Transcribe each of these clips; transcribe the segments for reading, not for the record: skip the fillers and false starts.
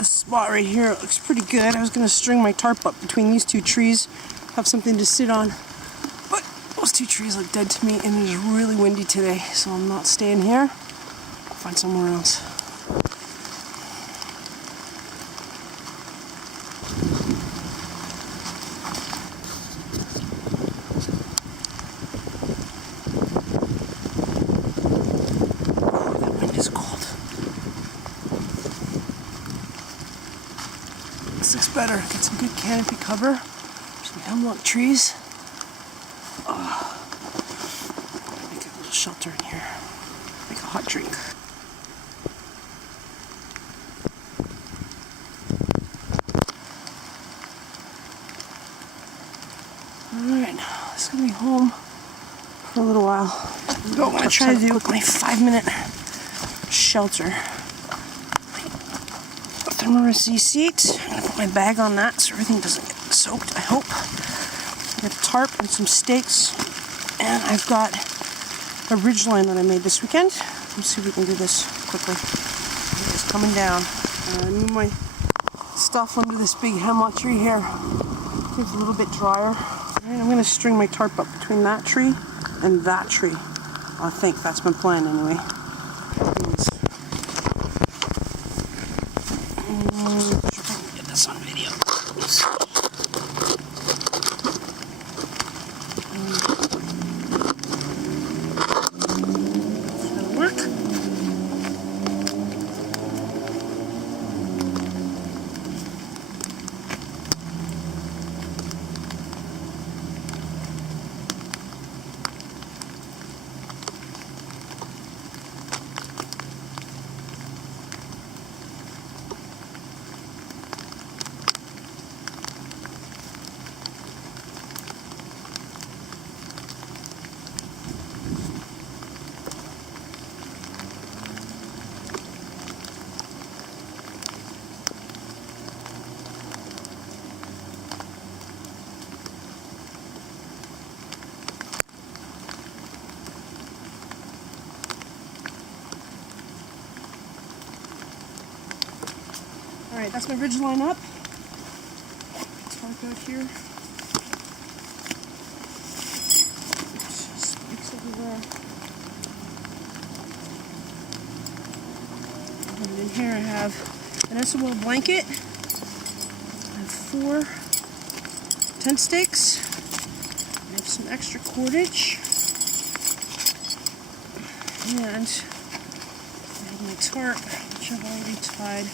This spot right here looks pretty good. I was going to string my tarp up between these two trees, have something to sit on. But those two trees look dead to me, and it is really windy today, so I'm not staying here. I'll find somewhere else. This looks better. Get some good canopy cover. Some hemlock trees. Make a little shelter in here. Make a hot drink. Alright, this is going to be home for a little while. So I'm going to try to do my 5-minute shelter. Thermarest seat. I'm going to put my bag on that so everything doesn't get soaked, I hope. I got a tarp and some stakes. And I've got a ridgeline that I made this weekend. Let's see if we can do this quickly. It's coming down. I move my stuff under this big hemlock tree here. It's a little bit drier. Alright, I'm going to string my tarp up between that tree and that tree. I think that's my plan anyway. Get this on video. Oops. That'll work. Alright, that's my ridge line up. Tarp out here. Spikes everywhere. And in here I have an SOL blanket. I have 4 tent stakes. I have some extra cordage. And I have my tarp, which I've already tied.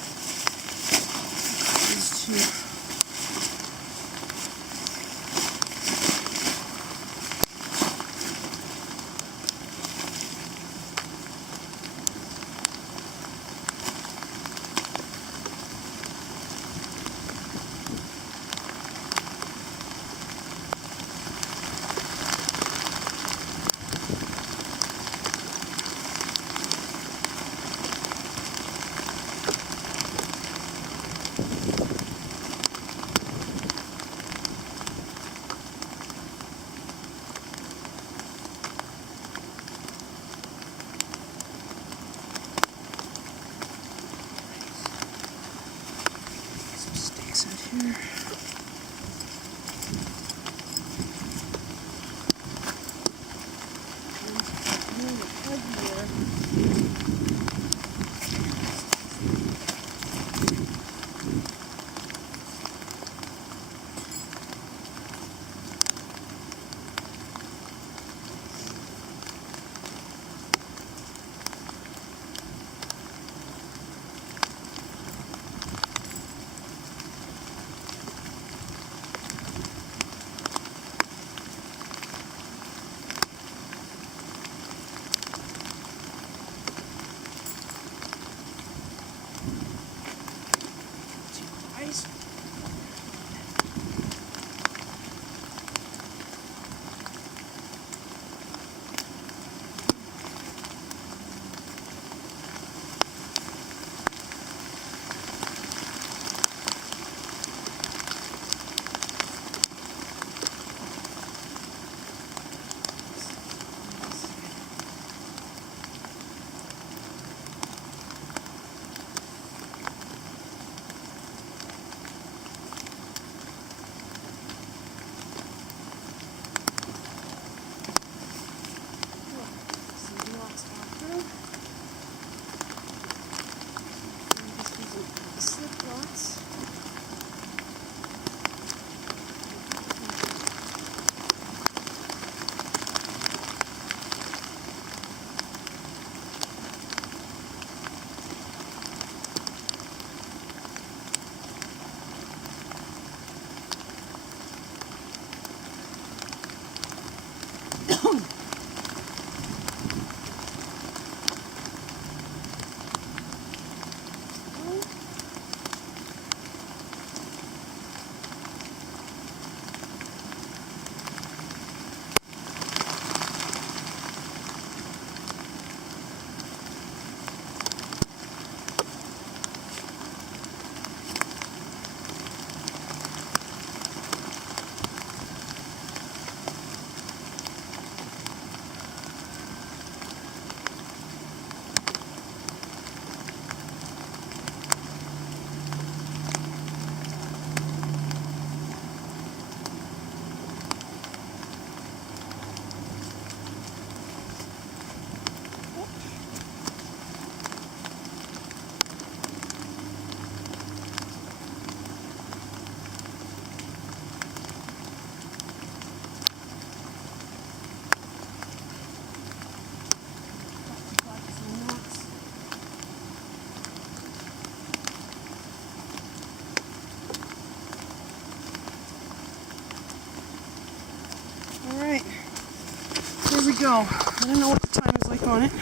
go. I don't know what the time is like on it.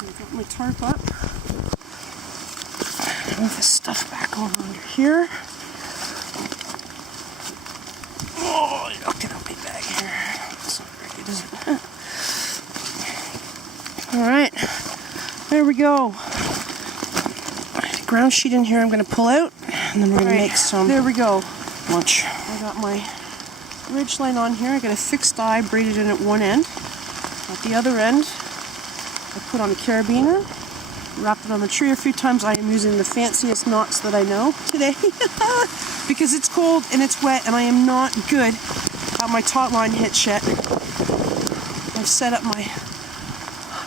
I got my tarp up. Move this stuff back over under here. Oh, I'll get out my bag here. It's not ready, does it? Alright, there we go. Ground sheet in here I'm going to pull out, and then we're going to make some. There we go. Lunch. I got my ridge line on here. I got a fixed eye braided in at one end. At the other end, I put on a carabiner, wrapped it on the tree a few times. I am using the fanciest knots that I know today because it's cold and it's wet and I am not good at my taut line hitch yet. I've set up my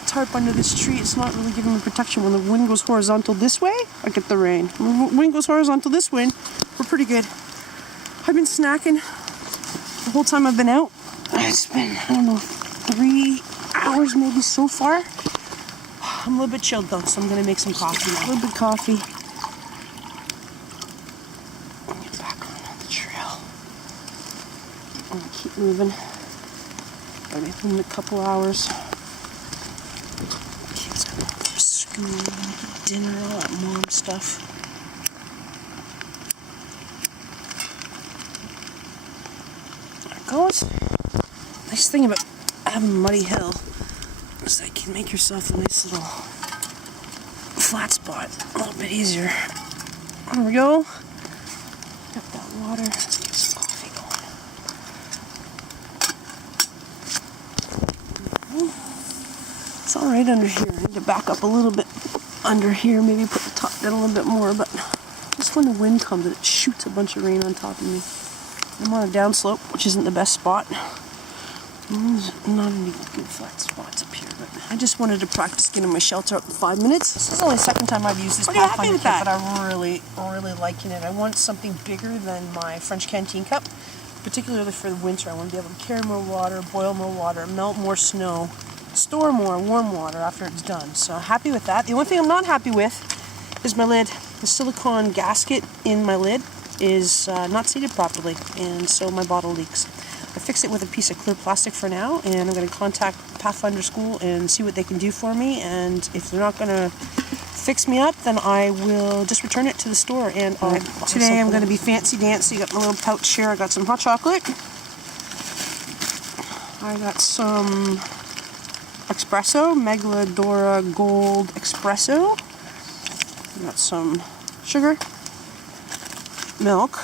tarp under this tree. It's not really giving me protection. When the wind goes horizontal this way, I get the rain. When the wind goes horizontal this way, we're pretty good. I've been snacking the whole time I've been out. It's been, I don't know, 3 hours maybe so far. I'm a little bit chilled though, so I'm going to make some coffee now. A little bit of coffee. And get back on the trail. I'm going to keep moving. I'll be in a couple hours. Kids going for school, dinner, all that mom stuff. There it goes. Nice thing about having a muddy hill is that you can make yourself a nice little flat spot a little bit easier. There we go. Got that water. Let's get some coffee going. It's alright under here. I need to back up a little bit under here, maybe put the top down a little bit more, but just when the wind comes and it shoots a bunch of rain on top of me. I'm on a downslope, which isn't the best spot. There's not any good flat spots up here, but I just wanted to practice getting my shelter up in 5 minutes. This is only the second time I've used this Pathfinder kit, but I'm really liking it. I want something bigger than my French canteen cup, particularly for the winter. I want to be able to carry more water, boil more water, melt more snow, store more warm water after it's done. So happy with that. The only thing I'm not happy with is my lid. The silicone gasket in my lid is not seated properly, and so my bottle leaks. I fixed it with a piece of clear plastic for now, and I'm going to contact Pathfinder School and see what they can do for me, and if they're not going to fix me up, then I will just return it to the store. And today I'm going to be fancy dancy. Got my little pouch here. I got some hot chocolate. I got some espresso, Megalodora Gold Espresso. I got some sugar, milk.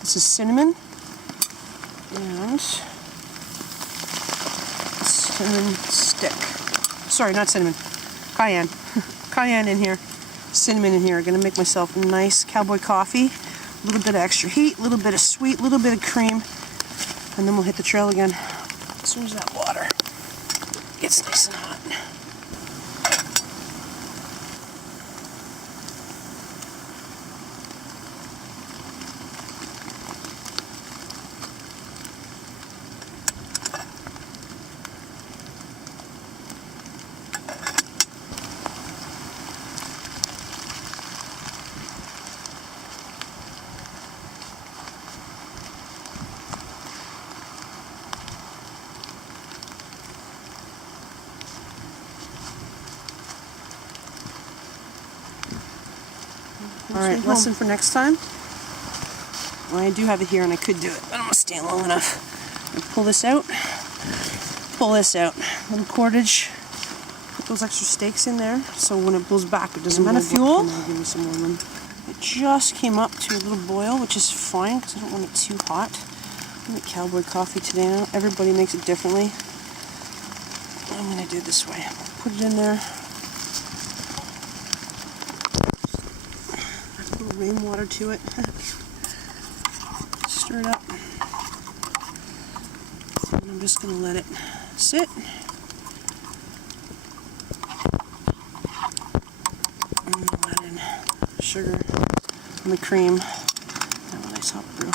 This is cinnamon. And cinnamon stick. Sorry, not cinnamon. Cayenne. Cayenne in here. Cinnamon in here. I'm going to make myself a nice Cowboy coffee. A little bit of extra heat, a little bit of sweet, a little bit of cream. And then we'll hit the trail again. As soon as that water gets nice and hot. Alright, lesson for next time. Well, I do have it here and I could do it, but I'm going to stand long enough. Pull this out. Pull this out. Little cordage. Put those extra stakes in there so when it blows back it doesn't blow back. Fuel. Give me some more room. It just came up to a little boil, which is fine because I don't want it too hot. I make Cowboy coffee today now. Everybody makes it differently. I'm going to do it this way. Put it in there. Rainwater to it. Stir it up. And I'm just going to let it sit. And I'm going to let in sugar and the cream. Have a nice hot brew.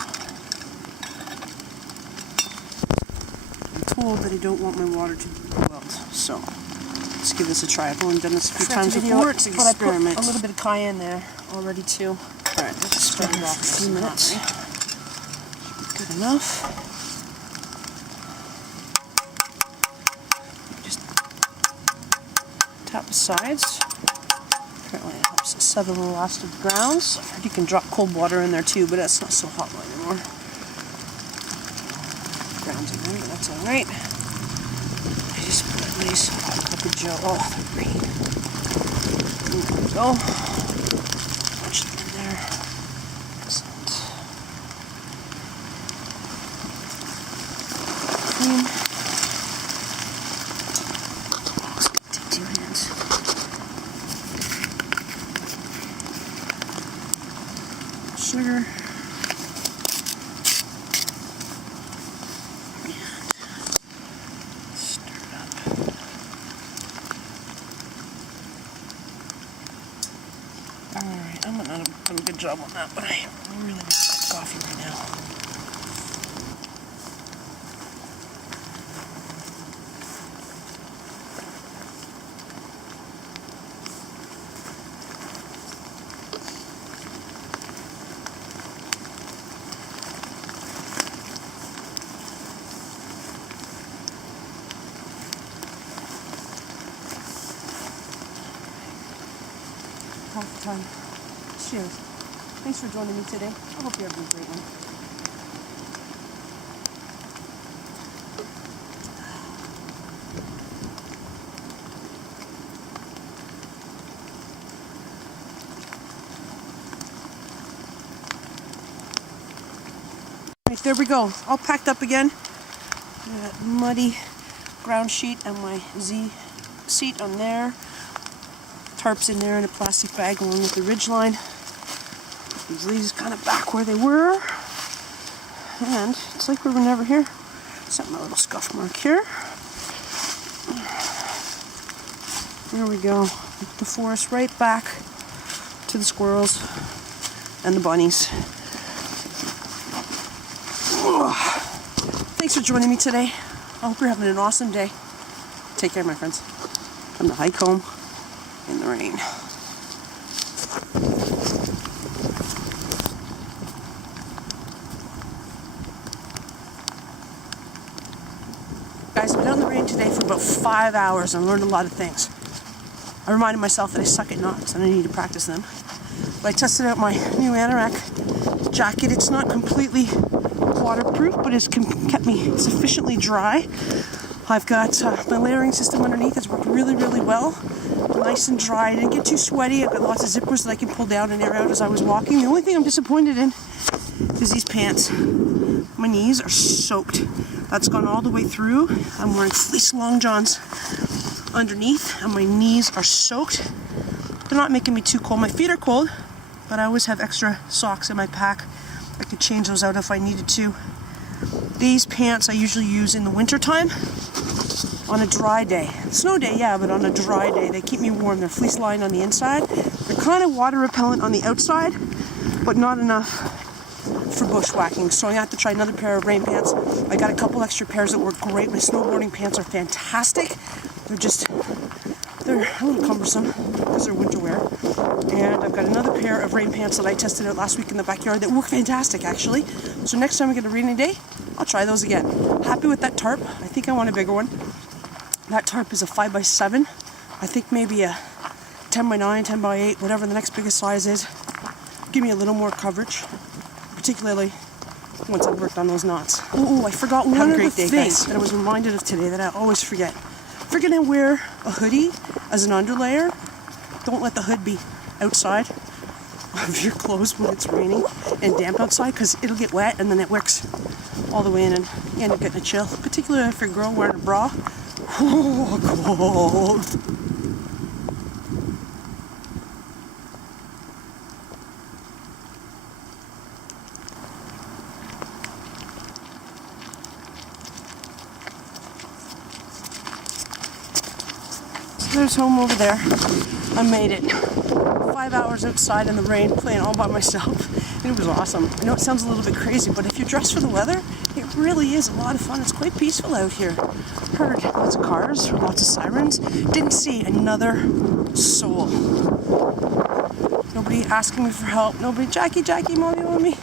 I'm told that I don't want my water to wilt, so let's give this a try. I've only done this a few times before. It's an experiment. I put a little bit of cayenne there already too. Alright, let's spread it off for a few minutes. Good enough. tap the sides. Apparently it helps settle the last of the grounds. I've heard you can drop cold water in there too, but that's not so hot anymore. Grounds again, but that's alright. I just put a nice hot cup of Joe. Oh, the rain. There we go. Watch that in there. Excellent. Cream. Take 2 hands. Sugar. Alright, I'm not doing a good job on that, but I really want a cup of coffee right now. Half the time. Cheers. Thanks for joining me today. I hope you're having a great one. Right, there we go. All packed up again. That muddy ground sheet and my Z seat on there. Tarps in there in a plastic bag along with the ridgeline. These leaves kind of back where they were. And it's like we were never here. Set my little scuff mark here. There we go. The forest right back to the squirrels and the bunnies. Thanks for joining me today. I hope you're having an awesome day. Take care, my friends. Time to hike home in the rain. Guys, I've been out in the rain today for about 5 hours and learned a lot of things. I reminded myself that I suck at knots and I need to practice them. But I tested out my new anorak jacket. It's not completely waterproof, but it's kept me sufficiently dry. I've got my layering system underneath has worked really, really well. Nice and dry. I didn't get too sweaty. I've got lots of zippers that I can pull down and air out as I was walking. The only thing I'm disappointed in is these pants. My knees are soaked. That's gone all the way through. I'm wearing fleece long johns underneath and my knees are soaked. They're not making me too cold. My feet are cold, but I always have extra socks in my pack. I could change those out if I needed to. These pants I usually use in the winter time. On a dry day. Snow day, yeah, but on a dry day, they keep me warm. They're fleece lined on the inside. They're kind of water repellent on the outside, but not enough for bushwhacking. So I have to try another pair of rain pants. I got a couple extra pairs that work great. My snowboarding pants are fantastic. They're a little cumbersome because they're winter wear. And I've got another pair of rain pants that I tested out last week in the backyard that work fantastic, actually. So next time I get a rainy day, I'll try those again. Happy with that tarp. I think I want a bigger one. That tarp is a 5x7. I think maybe a 10x9, 10x8, whatever the next biggest size is. Give me a little more coverage, particularly once I've worked on those knots. Oh, I forgot one of the things that I was reminded of today that I always forget. If you're gonna wear a hoodie as an underlayer, don't let the hood be outside of your clothes when it's raining and damp outside, because it'll get wet and then it wicks all the way in and you end up getting a chill, particularly if you're a girl wearing a bra. Oh, cold. So there's home over there. I made it. 5 hours outside in the rain, playing all by myself. And it was awesome. I know it sounds a little bit crazy, but if you're dressed for the weather, it really is a lot of fun. It's quite peaceful out here. Heard lots of cars, lots of sirens. Didn't see another soul. Nobody asking me for help. Nobody, Jackie, Mommy, Mommy.